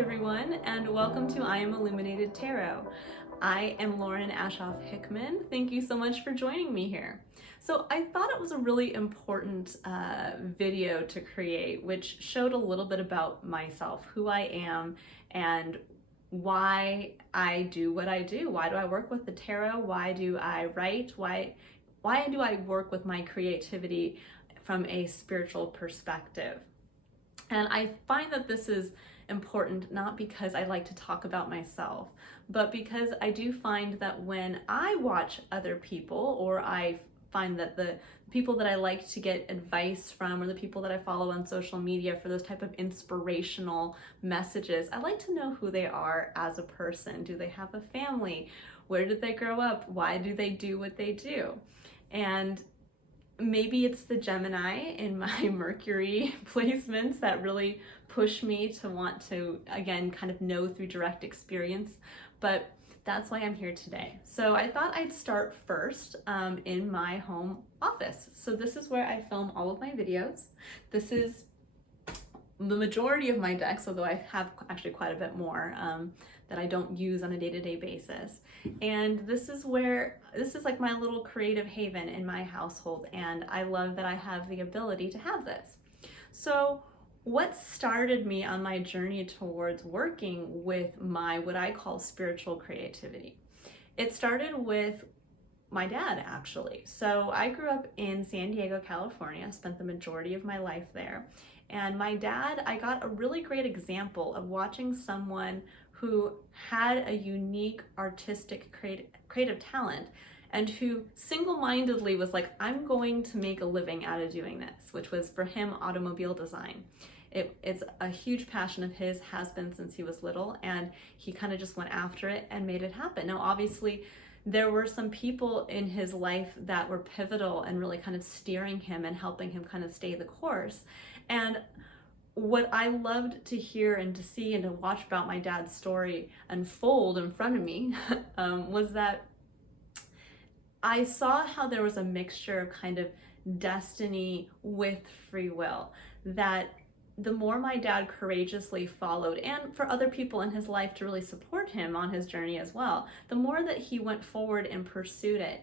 everyone, and welcome to I Am Illuminated Tarot. I am Lauren Ashoff Hickman. Thank you so much for joining me here. So I thought it was a really important video to create, which showed a little bit about myself, who I am, and why I do what I do. Why do I work with the tarot? Why do I write? Why do I work with my creativity from a spiritual perspective? And I find that this is important not because I like to talk about myself, but because I do find that when I watch other people, or I find that the people that I like to get advice from, or the people that I follow on social media for those type of inspirational messages, I like to know who they are as a person. Do they have a family? Where did they grow up? Why do they do what they do? And maybe it's the Gemini in my Mercury placements that really push me to want to, again, kind of know through direct experience, but that's why I'm here today. So I thought I'd start first in my home office. So this is where I film all of my videos. This is the majority of my decks, although I have actually quite a bit more that I don't use on a day-to-day basis. And this is like my little creative haven in my household, and I love that I have the ability to have this. So what started me on my journey towards working with my, what I call spiritual creativity? It started with my dad, actually. So I grew up in San Diego, California, spent the majority of my life there. And my dad, I got a really great example of watching someone who had a unique artistic creative talent, and who single-mindedly was like, I'm going to make a living out of doing this, which was for him automobile design. It's a huge passion of his, has been since he was little, and he kind of just went after it and made it happen. Now, obviously, there were some people in his life that were pivotal and really kind of steering him and helping him kind of stay the course. And what I loved to hear and to see and to watch about my dad's story unfold in front of me was that I saw how there was a mixture of kind of destiny with free will, that the more my dad courageously followed, and for other people in his life to really support him on his journey as well, the more that he went forward and pursued it,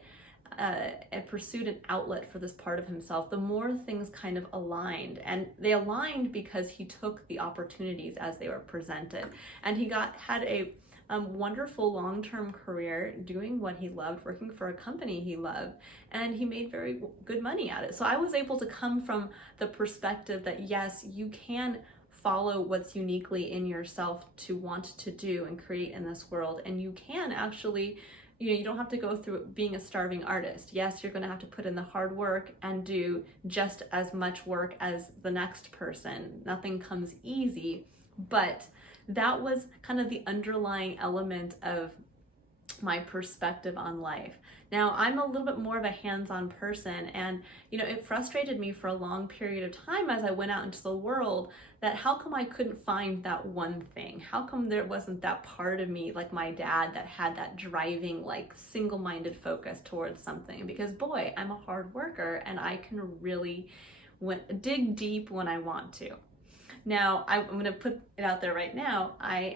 and pursued an outlet for this part of himself, the more things kind of aligned. And they aligned because he took the opportunities as they were presented. And he had a wonderful long-term career doing what he loved, working for a company he loved, and he made very good money at it. So I was able to come from the perspective that yes, you can follow what's uniquely in yourself to want to do and create in this world, and you can actually, you don't have to go through being a starving artist. Yes, you're going to have to put in the hard work and do just as much work as the next person. Nothing comes easy, but that was kind of the underlying element of my perspective on life. Now, I'm a little bit more of a hands-on person, and it frustrated me for a long period of time as I went out into the world that how come I couldn't find that one thing? How come there wasn't that part of me like my dad that had that driving, like single-minded focus towards something? Because boy, I'm a hard worker and I can really dig deep when I want to. Now, I'm going to put it out there right now.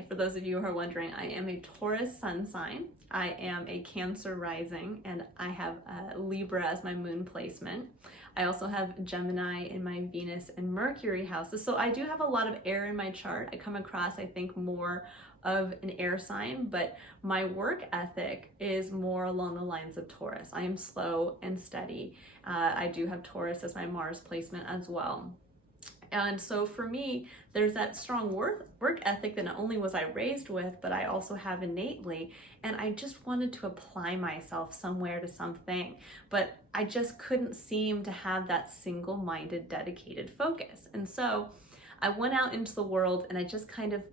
For those of you who are wondering, I am a Taurus sun sign. I am a Cancer rising, and I have Libra as my moon placement. I also have Gemini in my Venus and Mercury houses. So I do have a lot of air in my chart. I come across, I think, more of an air sign, but my work ethic is more along the lines of Taurus. I am slow and steady. I do have Taurus as my Mars placement as well. And so for me, there's that strong work ethic that not only was I raised with, but I also have innately. And I just wanted to apply myself somewhere to something, but I just couldn't seem to have that single-minded, dedicated focus. And so I went out into the world and I just kind of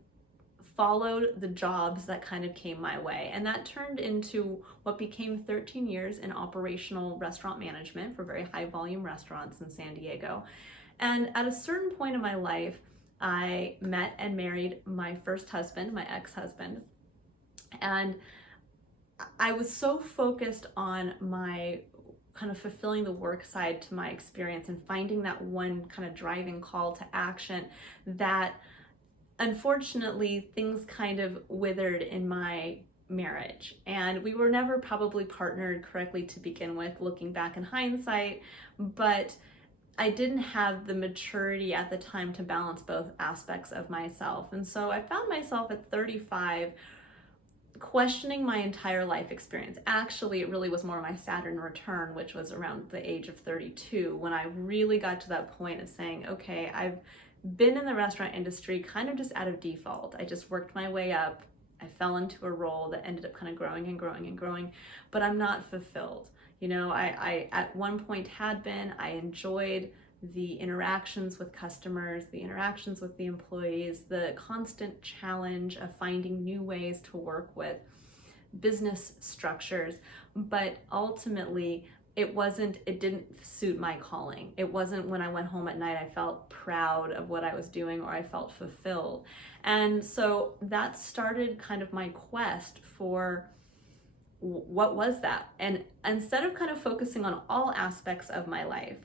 followed the jobs that kind of came my way. And that turned into what became 13 years in operational restaurant management for very high volume restaurants in San Diego. And at a certain point in my life, I met and married my first husband, my ex-husband. And I was so focused on my kind of fulfilling the work side to my experience and finding that one kind of driving call to action that unfortunately, things kind of withered in my marriage, and we were never probably partnered correctly to begin with, looking back in hindsight, but I didn't have the maturity at the time to balance both aspects of myself. And so I found myself at 35 questioning my entire life experience. Actually, it really was more my Saturn return, which was around the age of 32, when I really got to that point of saying, okay, I've been in the restaurant industry kind of just out of default. I just worked my way up. I fell into a role that ended up kind of growing and growing and growing, but I'm not fulfilled. You know, I at one point had been. I enjoyed the interactions with customers, the interactions with the employees, the constant challenge of finding new ways to work with business structures, but ultimately it didn't suit my calling. It wasn't when I went home at night I felt proud of what I was doing or I felt fulfilled. And so that started kind of my quest for what was that? And instead of kind of focusing on all aspects of my life,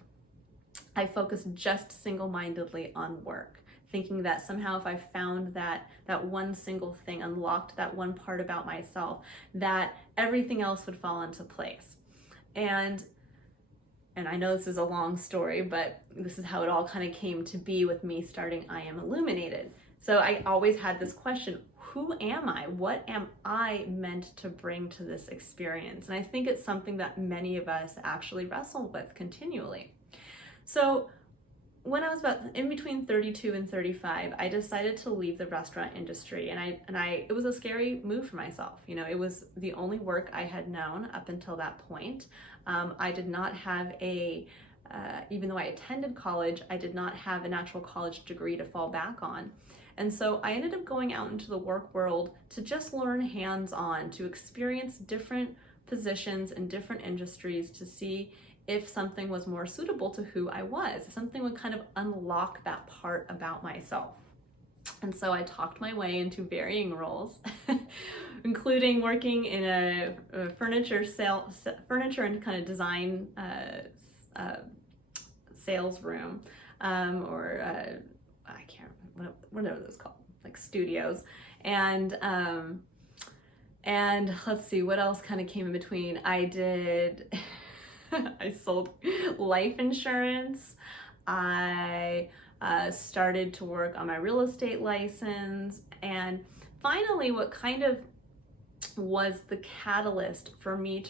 I focused just single-mindedly on work, thinking that somehow if I found that one single thing, unlocked that one part about myself, that everything else would fall into place. And I know this is a long story, but this is how it all kind of came to be with me starting I Am Illuminated. So I always had this question, who am I? What am I meant to bring to this experience? And I think it's something that many of us actually wrestle with continually. So when I was about in between 32 and 35, I decided to leave the restaurant industry, and it was a scary move for myself. You know, it was the only work I had known up until that point. I did not have even though I attended college, I did not have an actual college degree to fall back on. And so I ended up going out into the work world to just learn hands-on, to experience different positions in different industries, to see if something was more suitable to who I was, something would kind of unlock that part about myself. And so I talked my way into varying roles, including working in a furniture and kind of design sales room, I can't remember what are those called, like studios, and let's see what else kind of came in between. I did. I sold life insurance. I started to work on my real estate license. And finally, what kind of was the catalyst for me,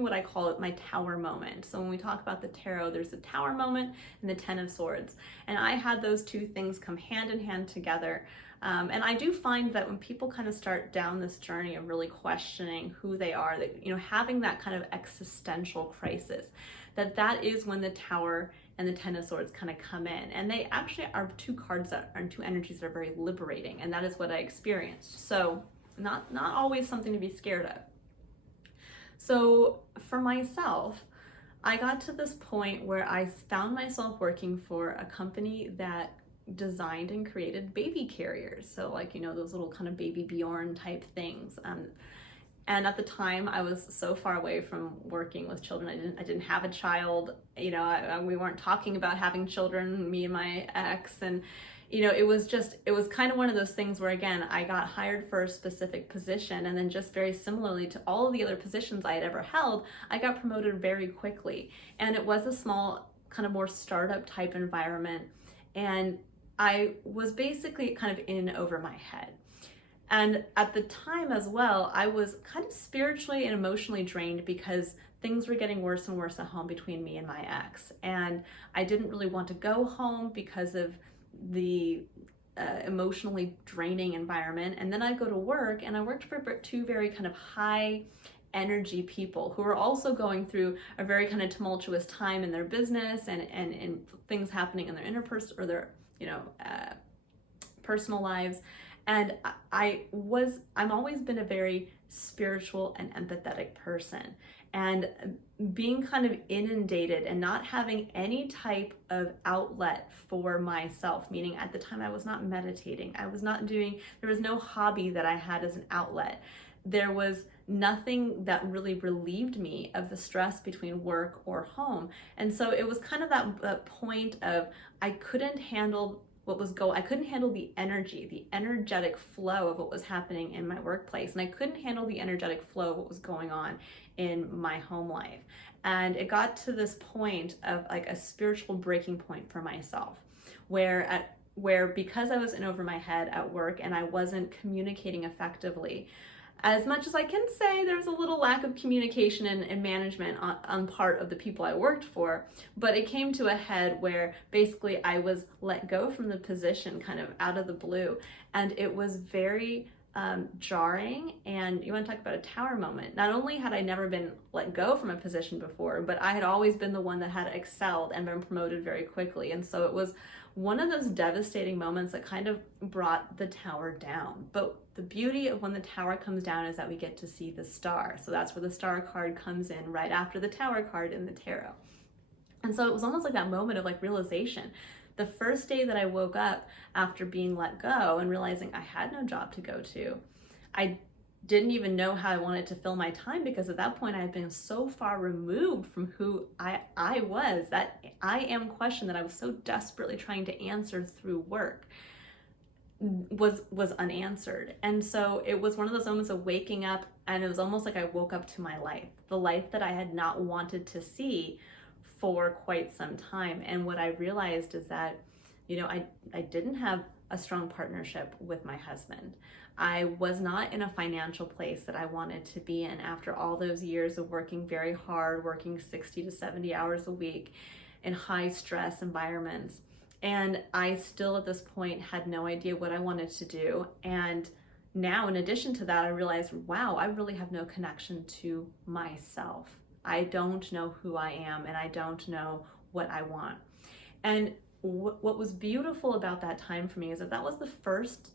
what I call it my tower moment. So when we talk about the tarot, there's the tower moment and the 10 of swords. And I had those two things come hand in hand together. And I do find that when people kind of start down this journey of really questioning who they are, that, you know, having that kind of existential crisis, that is when the Tower and the 10 of Swords kind of come in. And they actually are two energies that are very liberating. And that is what I experienced. So not always something to be scared of. So for myself, I got to this point where I found myself working for a company that designed and created baby carriers. So like, you know, those little kind of baby Bjorn type things. And at the time I was so far away from working with children. I didn't have a child, you know, we weren't talking about having children, me and my ex. And, you know, it was kind of one of those things where, again, I got hired for a specific position, and then just very similarly to all of the other positions I had ever held, I got promoted very quickly. And it was a small, kind of more startup type environment. And I was basically kind of in over my head. And at the time as well, I was kind of spiritually and emotionally drained because things were getting worse and worse at home between me and my ex. And I didn't really want to go home because of the emotionally draining environment. And then I'd go to work, and I worked for two very kind of high energy people who were also going through a very kind of tumultuous time in their business and things happening in their interpersonal or their, you know, personal lives. And I'm always been a very spiritual and empathetic person. And being kind of inundated and not having any type of outlet for myself, meaning at the time I was not meditating, there was no hobby that I had as an outlet. There was nothing that really relieved me of the stress between work or home. And so it was kind of that point of I couldn't handle I couldn't handle the energy, the energetic flow of what was happening in my workplace. And I couldn't handle the energetic flow of what was going on in my home life. And it got to this point of like a spiritual breaking point for myself, where because I was in over my head at work and I wasn't communicating effectively, as much as I can say there was a little lack of communication and management on part of the people I worked for, but it came to a head where basically I was let go from the position kind of out of the blue, and it was very jarring. And you want to talk about a tower moment. Not only had I never been let go from a position before, but I had always been the one that had excelled and been promoted very quickly. And so it was one of those devastating moments that kind of brought the tower down. But the beauty of when the tower comes down is that we get to see the star. So that's where the star card comes in right after the tower card in the tarot. And so it was almost like that moment of like realization. The first day that I woke up after being let go and realizing I had no job to go to, I didn't even know how I wanted to fill my time, because at that point I had been so far removed from who I was. That I am question that I was so desperately trying to answer through work was unanswered. And so it was one of those moments of waking up, and it was almost like I woke up to my life, the life that I had not wanted to see for quite some time. And what I realized is that, you know, I didn't have a strong partnership with my husband. I was not in a financial place that I wanted to be in after all those years of working very hard, working 60 to 70 hours a week in high stress environments. And I still at this point had no idea what I wanted to do. And now, in addition to that, I realized, wow, I really have no connection to myself. I don't know who I am, and I don't know what I want. And what was beautiful about that time for me is that was the first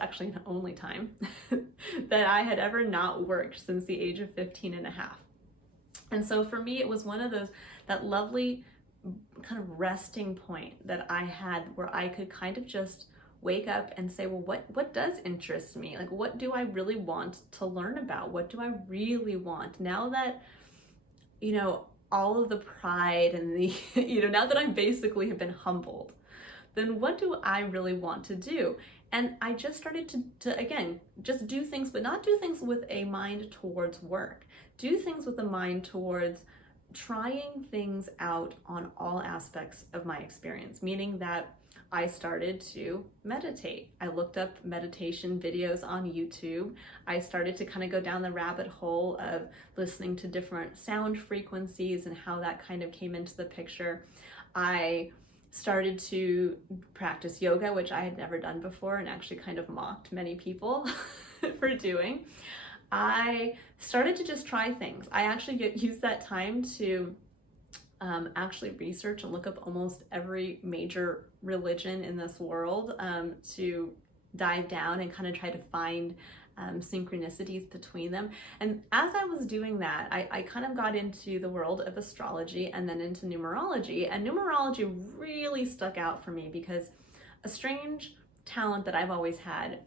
actually the only time that I had ever not worked since the age of 15 and a half. And so for me, it was one of those, that lovely kind of resting point that I had, where I could kind of just wake up and say, well, what does interest me? Like, what do I really want to learn about? What do I really want? Now that, you know, all of the pride and the, you know, now that I basically have been humbled, then what do I really want to do? And I just started to again, just do things, but not do things with a mind towards work. Do things with a mind towards trying things out on all aspects of my experience, meaning that I started to meditate. I looked up meditation videos on YouTube. I started to kind of go down the rabbit hole of listening to different sound frequencies and how that kind of came into the picture. I started to practice yoga, which I had never done before and actually kind of mocked many people for doing. I started to just try things. I actually used that time to actually research and look up almost every major religion in this world, to dive down and kind of try to find synchronicities between them. And as I was doing that, I kind of got into the world of astrology and then into numerology. And numerology really stuck out for me because a strange talent that I've always had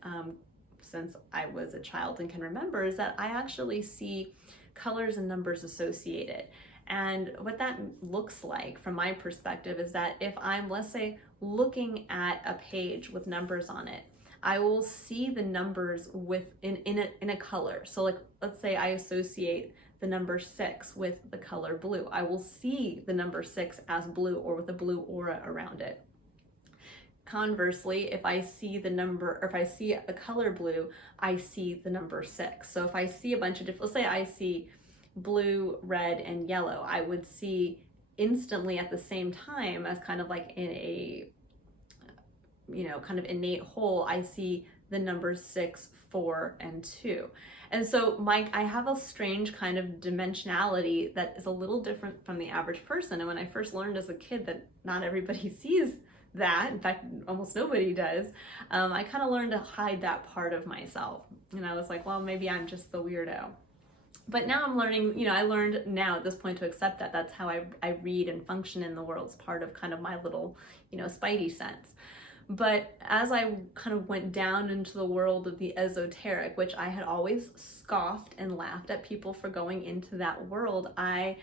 since I was a child and can remember is that I actually see colors and numbers associated. And what that looks like from my perspective is that if I'm, let's say, looking at a page with numbers on it, I will see the numbers in a color. So like, let's say I associate the number 6 with the color blue. I will see the number 6 as blue or with a blue aura around it. Conversely, if I see the color blue, I see the number 6. So if I see a bunch of different, let's say I see blue, red, and yellow, I would see instantly at the same time as kind of like in a, you know, kind of innate whole, I see the numbers 6, 4, and 2. And so I have a strange kind of dimensionality that is a little different from the average person. And when I first learned as a kid that not everybody sees that, in fact, almost nobody does, I kind of learned to hide that part of myself. And I was like, well, maybe I'm just the weirdo. But now I'm learning, you know, I learned now at this point to accept that that's how I read and function in the world. It's part of kind of my little, you know, spidey sense. But as I kind of went down into the world of the esoteric, which I had always scoffed and laughed at people for going into that world, I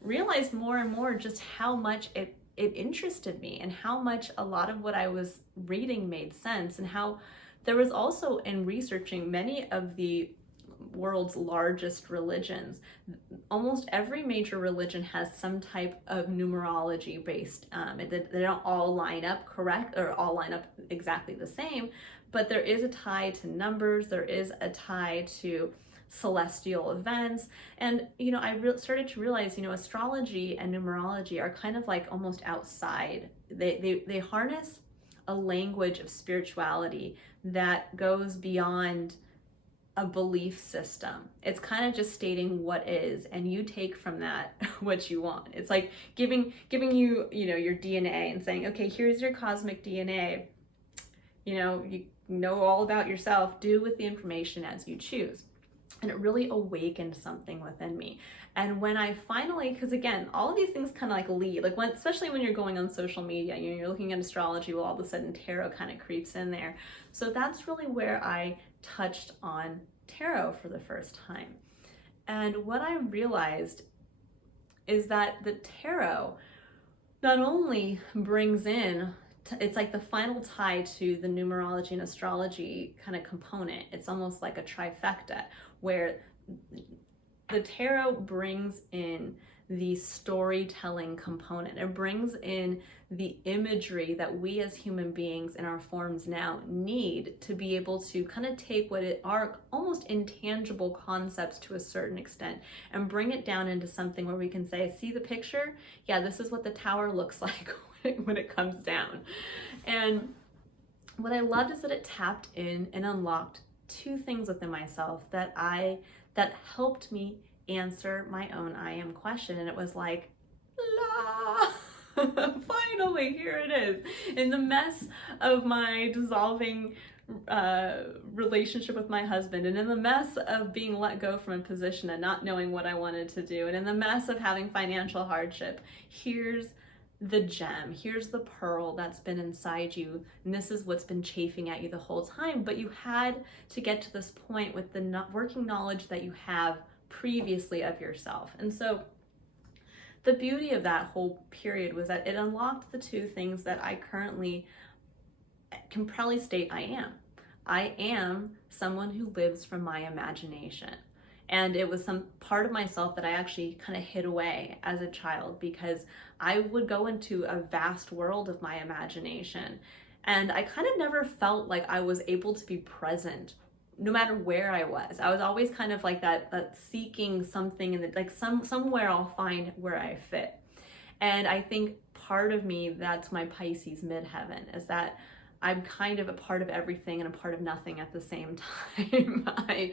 realized more and more just how much it it interested me, and how much a lot of what I was reading made sense, and how there was also, in researching many of the world's largest religions, almost every major religion has some type of numerology based, they don't all line up correct or all line up exactly the same, but there is a tie to numbers, there is a tie to celestial events. And I started to realize, astrology and numerology are kind of like almost outside. They harness a language of spirituality that goes beyond a belief system. It's kind of just stating what is, and you take from that what you want. It's like giving you, your DNA and saying, okay, here's your cosmic DNA. You know all about yourself, do with the information as you choose. And it really awakened something within me. And when I finally, because again, all of these things kind of like lead, like especially when you're going on social media, you're looking at astrology, well, all of a sudden tarot kind of creeps in there. So that's really where I touched on tarot for the first time. And what I realized is that the tarot not only brings in, it's like the final tie to the numerology and astrology kind of component. It's almost like a trifecta, where the tarot brings in the storytelling component. It brings in the imagery that we as human beings in our forms now need to be able to kind of take what are almost intangible concepts to a certain extent and bring it down into something where we can say, see the picture? Yeah, this is what the tower looks like when it comes down. And what I loved is that it tapped in and unlocked two things within myself that helped me answer my own I am question. And it was like, la, finally, here it is. In the mess of my dissolving relationship with my husband, and in the mess of being let go from a position and not knowing what I wanted to do, and in the mess of having financial hardship, here's the gem, here's the pearl that's been inside you, and this is what's been chafing at you the whole time. But you had to get to this point with the working knowledge that you have previously of yourself. And so the beauty of that whole period was that it unlocked the two things that I currently can probably state I am. I am someone who lives from my imagination. And it was some part of myself that I actually kind of hid away as a child, because I would go into a vast world of my imagination. And I kind of never felt like I was able to be present no matter where I was. I was always kind of like that seeking something in the, like somewhere I'll find where I fit. And I think part of me, that's my Pisces midheaven, is that I'm kind of a part of everything and a part of nothing at the same time. I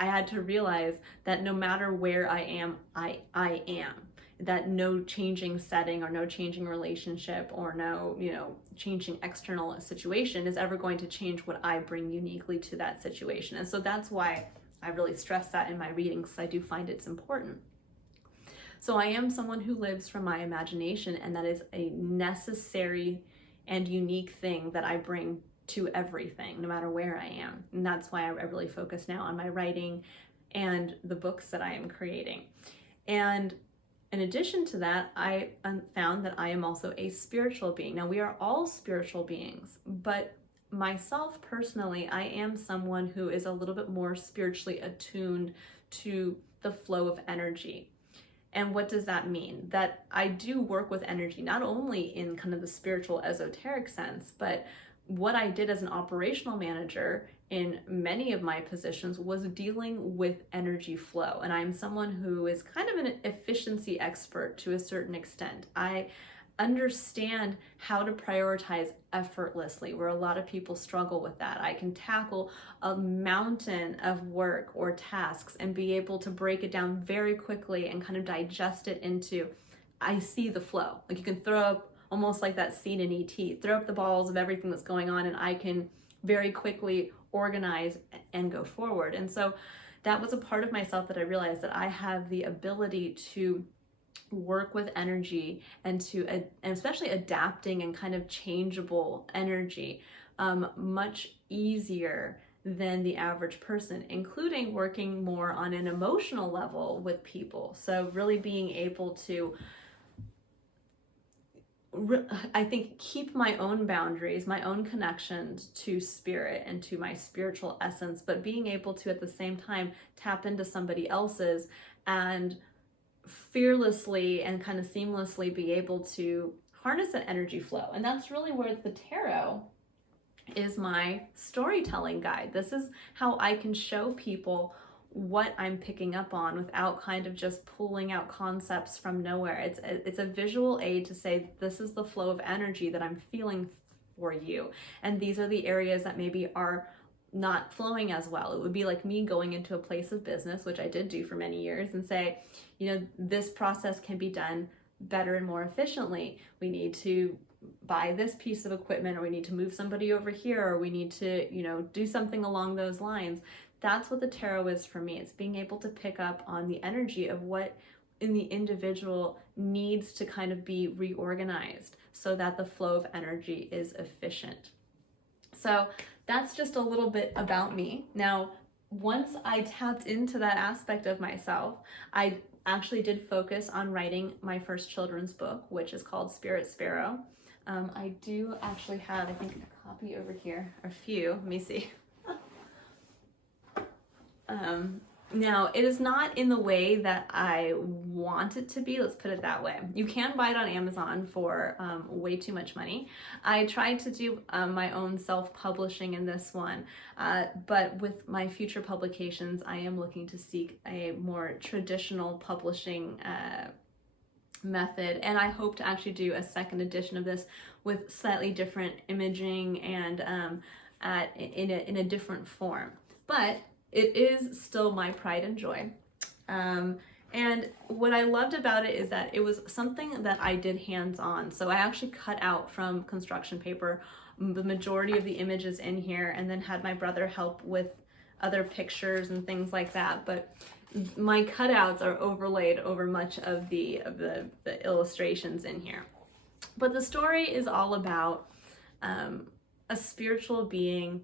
had to realize that no matter where I am, I am. That no changing setting or no changing relationship or no, changing external situation is ever going to change what I bring uniquely to that situation. And so that's why I really stress that in my readings, because I do find it's important. So I am someone who lives from my imagination, and that is a necessary and unique thing that I bring to everything, no matter where I am. And that's why I really focus now on my writing and the books that I am creating. And in addition to that, I found that I am also a spiritual being. Now, we are all spiritual beings, but myself personally, I am someone who is a little bit more spiritually attuned to the flow of energy. And what does that mean? That I do work with energy, not only in kind of the spiritual esoteric sense, but what I did as an operational manager in many of my positions was dealing with energy flow. And I'm someone who is kind of an efficiency expert to a certain extent. I understand how to prioritize effortlessly, where a lot of people struggle with that. I can tackle a mountain of work or tasks and be able to break it down very quickly and kind of digest it into, I see the flow. Like, you can throw up almost like that scene in E.T., throw up the balls of everything that's going on, and I can very quickly organize and go forward. And so that was a part of myself that I realized, that I have the ability to work with energy and especially adapting and kind of changeable energy much easier than the average person, including working more on an emotional level with people. So really being able to I think, keep my own boundaries, my own connections to spirit and to my spiritual essence, but being able to at the same time tap into somebody else's and fearlessly and kind of seamlessly be able to harness an energy flow. And that's really where the tarot is my storytelling guide. This is how I can show people what I'm picking up on without kind of just pulling out concepts from nowhere. It's a visual aid to say, this is the flow of energy that I'm feeling for you. And these are the areas that maybe are not flowing as well. It would be like me going into a place of business, which I did do for many years, and say, you know, this process can be done better and more efficiently. We need to buy this piece of equipment, or we need to move somebody over here, or we need to, you know, do something along those lines. That's what the tarot is for me. It's being able to pick up on the energy of what in the individual needs to kind of be reorganized so that the flow of energy is efficient. So that's just a little bit about me. Now, once I tapped into that aspect of myself, I actually did focus on writing my first children's book, which is called Spirit Sparrow. I do actually have, I think, a copy over here, a few. Let me see. Now, it is not in the way that I want it to be, let's put it that way. You can buy it on Amazon for way too much money. I tried to do my own self-publishing in this one, but with my future publications, I am looking to seek a more traditional publishing method, and I hope to actually do a second edition of this with slightly different imaging and in a different form. But it is still my pride and joy. And what I loved about it is that it was something that I did hands-on. So I actually cut out from construction paper the majority of the images in here, and then had my brother help with other pictures and things like that. But my cutouts are overlaid over much of the illustrations in here. But the story is all about a spiritual being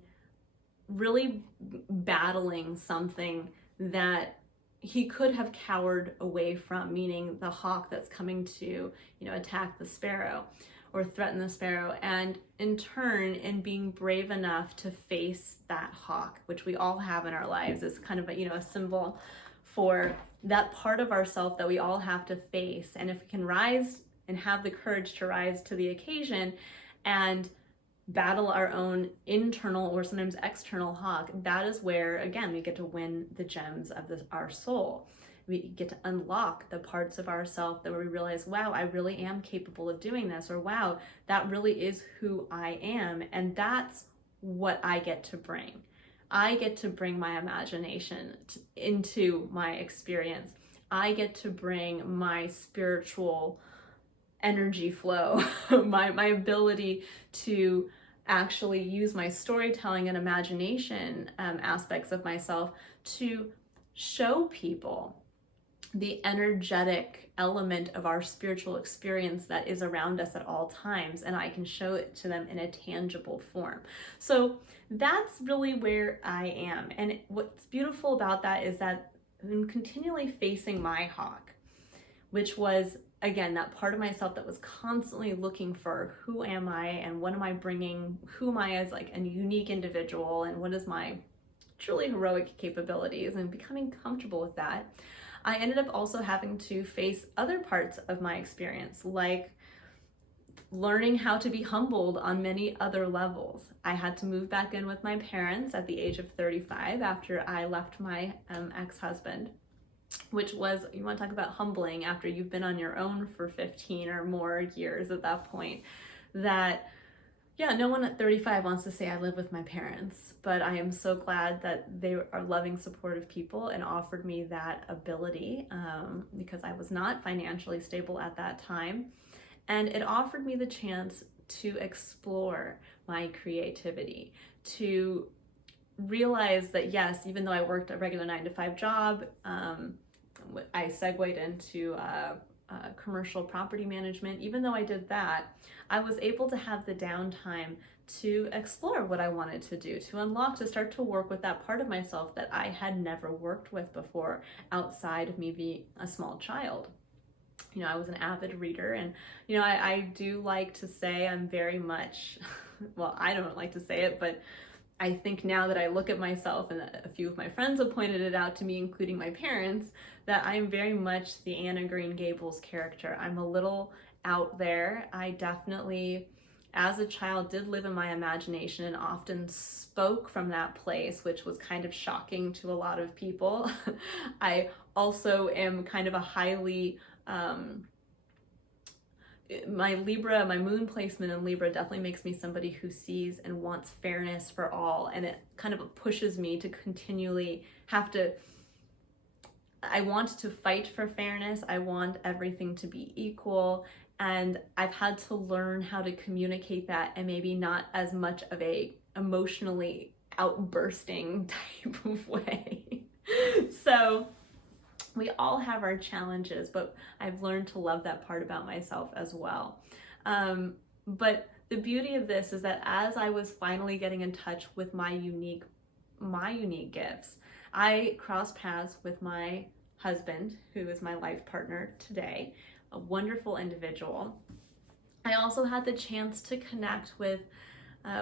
really battling something that he could have cowered away from, meaning the hawk that's coming to, you know, attack the sparrow or threaten the sparrow, and in turn, in being brave enough to face that hawk, which we all have in our lives, is kind of a, you know, a symbol for that part of ourself that we all have to face. And if we can rise and have the courage to rise to the occasion and battle our own internal or sometimes external hawk, that is where, again, we get to win the gems of our soul. We get to unlock the parts of ourself that we realize, wow, I really am capable of doing this, or wow, that really is who I am. And that's what I get to bring. I get to bring my imagination into my experience. I get to bring my spiritual energy flow, my ability to actually use my storytelling and imagination aspects of myself to show people the energetic element of our spiritual experience that is around us at all times, and I can show it to them in a tangible form. So that's really where I am. And what's beautiful about that is that I'm continually facing my hawk, which was, again, that part of myself that was constantly looking for, who am I and what am I bringing? Who am I as like a unique individual, and what is my truly heroic capabilities, and becoming comfortable with that. I ended up also having to face other parts of my experience, like learning how to be humbled on many other levels. I had to move back in with my parents at the age of 35 after I left my ex-husband, which was, you want to talk about humbling after you've been on your own for 15 or more years at that point, that, yeah, no one at 35 wants to say I live with my parents, but I am so glad that they are loving, supportive people and offered me that ability because I was not financially stable at that time. And it offered me the chance to explore my creativity, to realize that, yes, even though I worked a regular 9-to-5 job, I segued into commercial property management. Even though I did that, I was able to have the downtime to explore what I wanted to do, to unlock, to start to work with that part of myself that I had never worked with before outside of me being a small child. I was an avid reader, and I do like to say I'm very much, well, I don't like to say it, but I think now that I look at myself, and a few of my friends have pointed it out to me, including my parents, that I'm very much the Anna Green Gables character. I'm a little out there. I definitely, as a child, did live in my imagination and often spoke from that place, which was kind of shocking to a lot of people. I also am kind of a highly my moon placement in Libra definitely makes me somebody who sees and wants fairness for all, and it kind of pushes me to continually I want to fight for fairness. I want everything to be equal, and I've had to learn how to communicate that in maybe not as much of a emotionally outbursting type of way. So we all have our challenges, but I've learned to love that part about myself as well. But the beauty of this is that as I was finally getting in touch with my unique gifts, I crossed paths with my husband, who is my life partner today, a wonderful individual. I also had the chance to connect with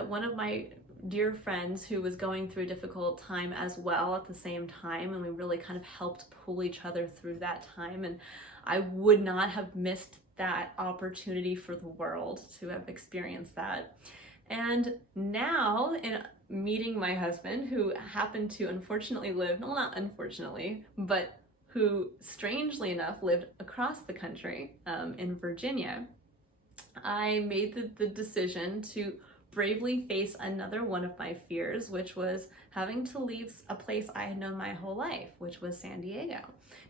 one of my dear friends who was going through a difficult time as well at the same time, and we really kind of helped pull each other through that time, and I would not have missed that opportunity for the world to have experienced that. And now, in meeting my husband, who happened to unfortunately live, well, not unfortunately, but who strangely enough lived across the country in Virginia, I made the decision to bravely face another one of my fears, which was having to leave a place I had known my whole life, which was San Diego.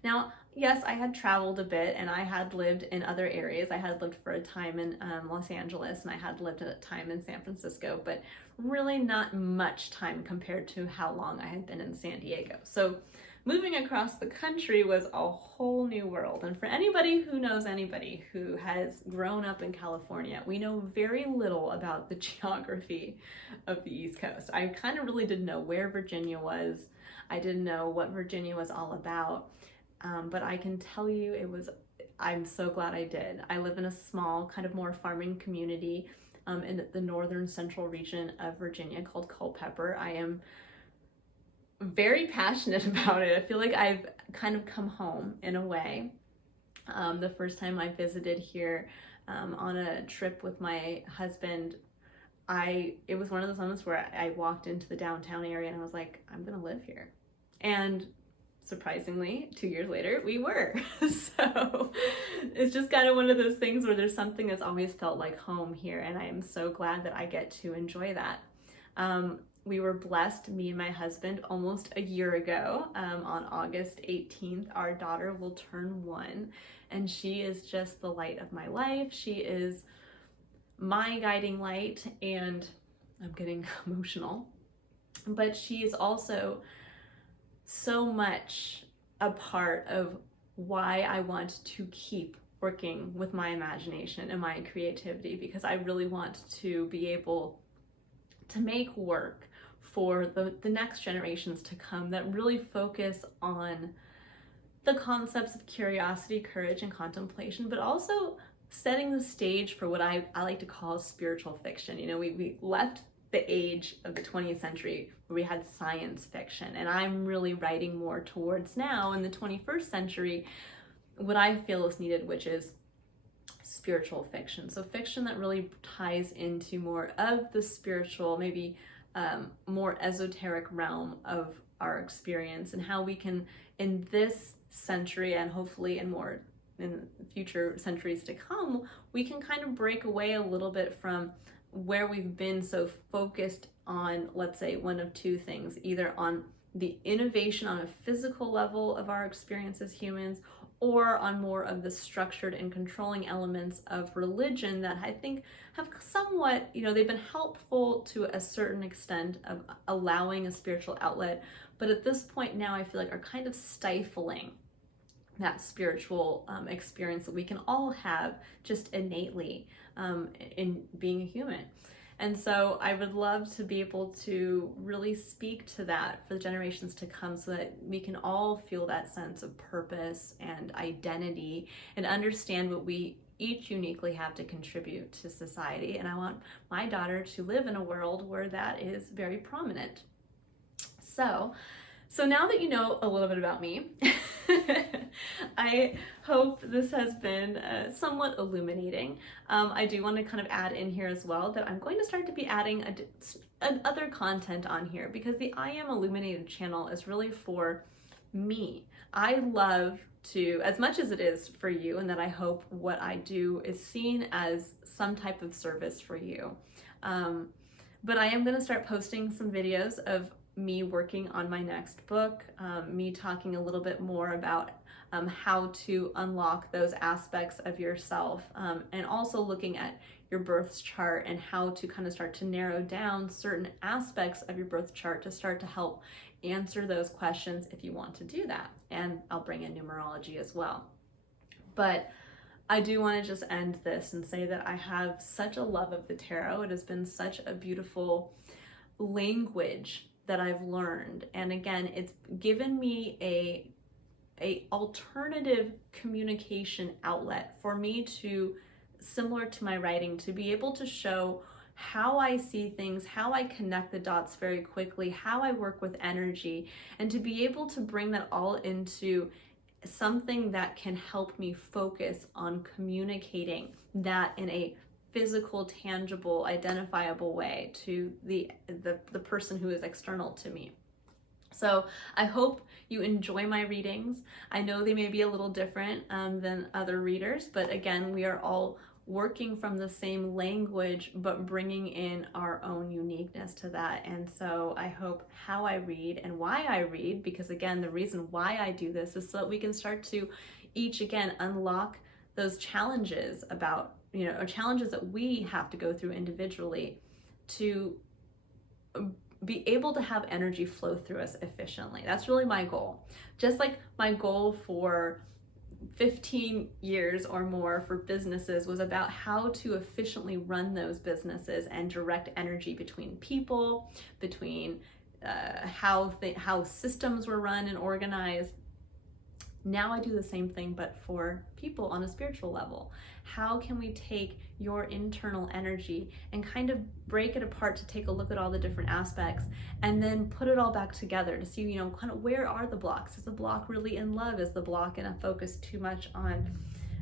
Now, yes, I had traveled a bit and I had lived in other areas. I had lived for a time in Los Angeles, and I had lived a time in San Francisco, but really not much time compared to how long I had been in San Diego. So moving across the country was a whole new world. And for anybody who knows anybody who has grown up in California, we know very little about the geography of the East Coast. I kind of really didn't know where Virginia was. I didn't know what Virginia was all about. But I can tell you I'm so glad I did. I live in a small, kind of more farming community in the northern central region of Virginia called Culpeper. I am very passionate about it. I feel like I've kind of come home in a way. The first time I visited here on a trip with my husband, it was one of those moments where I walked into the downtown area and I was like, I'm gonna live here. And surprisingly, 2 years later, we were. So it's just kind of one of those things where there's something that's always felt like home here, and I am so glad that I get to enjoy that. We were blessed, me and my husband, almost a year ago. On August 18th, our daughter will turn 1, and she is just the light of my life. She is my guiding light, and I'm getting emotional, but she is also so much a part of why I want to keep working with my imagination and my creativity, because I really want to be able to make work for the next generations to come that really focus on the concepts of curiosity, courage, and contemplation, but also setting the stage for what I like to call spiritual fiction. We left the age of the 20th century where we had science fiction, and I'm really writing more towards now in the 21st century what I feel is needed, which is spiritual fiction. So fiction that really ties into more of the spiritual, maybe more esoteric realm of our experience, and how we can, in this century and hopefully in future centuries to come, we can kind of break away a little bit from where we've been so focused on, let's say, one of two things, either on the innovation on a physical level of our experience as humans, or on more of the structured and controlling elements of religion that I think have somewhat, they've been helpful to a certain extent of allowing a spiritual outlet, but at this point now I feel like are kind of stifling that spiritual experience that we can all have just innately in being a human. And so I would love to be able to really speak to that for the generations to come so that we can all feel that sense of purpose and identity and understand what we each uniquely have to contribute to society. And I want my daughter to live in a world where that is very prominent. So now that you know a little bit about me, I hope this has been somewhat illuminating. I do want to kind of add in here as well that I'm going to start to be adding other content on here, because the I Am Illuminated channel is really for me. I love to, as much as it is for you, and that I hope what I do is seen as some type of service for you. But I am going to start posting some videos of me working on my next book, me talking a little bit more about how to unlock those aspects of yourself, and also looking at your birth chart and how to kind of start to narrow down certain aspects of your birth chart to start to help answer those questions if you want to do that. And I'll bring in numerology as well. But I do want to just end this and say that I have such a love of the tarot. It has been such a beautiful language that I've learned. And again, it's given me a alternative communication outlet for me to, similar to my writing, to be able to show how I see things, how I connect the dots very quickly, how I work with energy, and to be able to bring that all into something that can help me focus on communicating that in a physical, tangible, identifiable way to the person who is external to me. So I hope you enjoy my readings. I know they may be a little different than other readers, but again, we are all working from the same language, but bringing in our own uniqueness to that. And so I hope how I read and why I read, because again, the reason why I do this is so that we can start to each again unlock those challenges about, or challenges that we have to go through individually to be able to have energy flow through us efficiently. That's really my goal. Just like my goal for 15 years or more for businesses was about how to efficiently run those businesses and direct energy between people, between how systems were run and organized. Now I do the same thing, but for people on a spiritual level. How can we take your internal energy and kind of break it apart to take a look at all the different aspects and then put it all back together to see, kind of where are the blocks? Is the block really in love? Is the block in a focus too much on,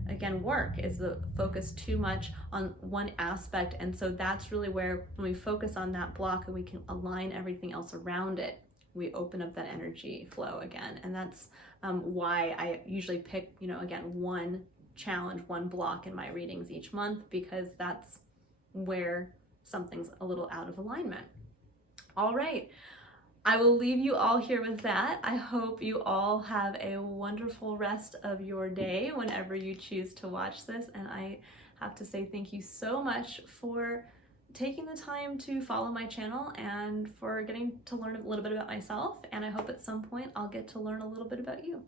again, work? Is the focus too much on one aspect? And so that's really where, when we focus on that block and we can align everything else around it, we open up that energy flow again. And that's why I usually pick, again, one challenge, one block in my readings each month, because that's where something's a little out of alignment. All right, I will leave you all here with that. I hope you all have a wonderful rest of your day whenever you choose to watch this. And I have to say thank you so much for taking the time to follow my channel and for getting to learn a little bit about myself. And I hope at some point I'll get to learn a little bit about you.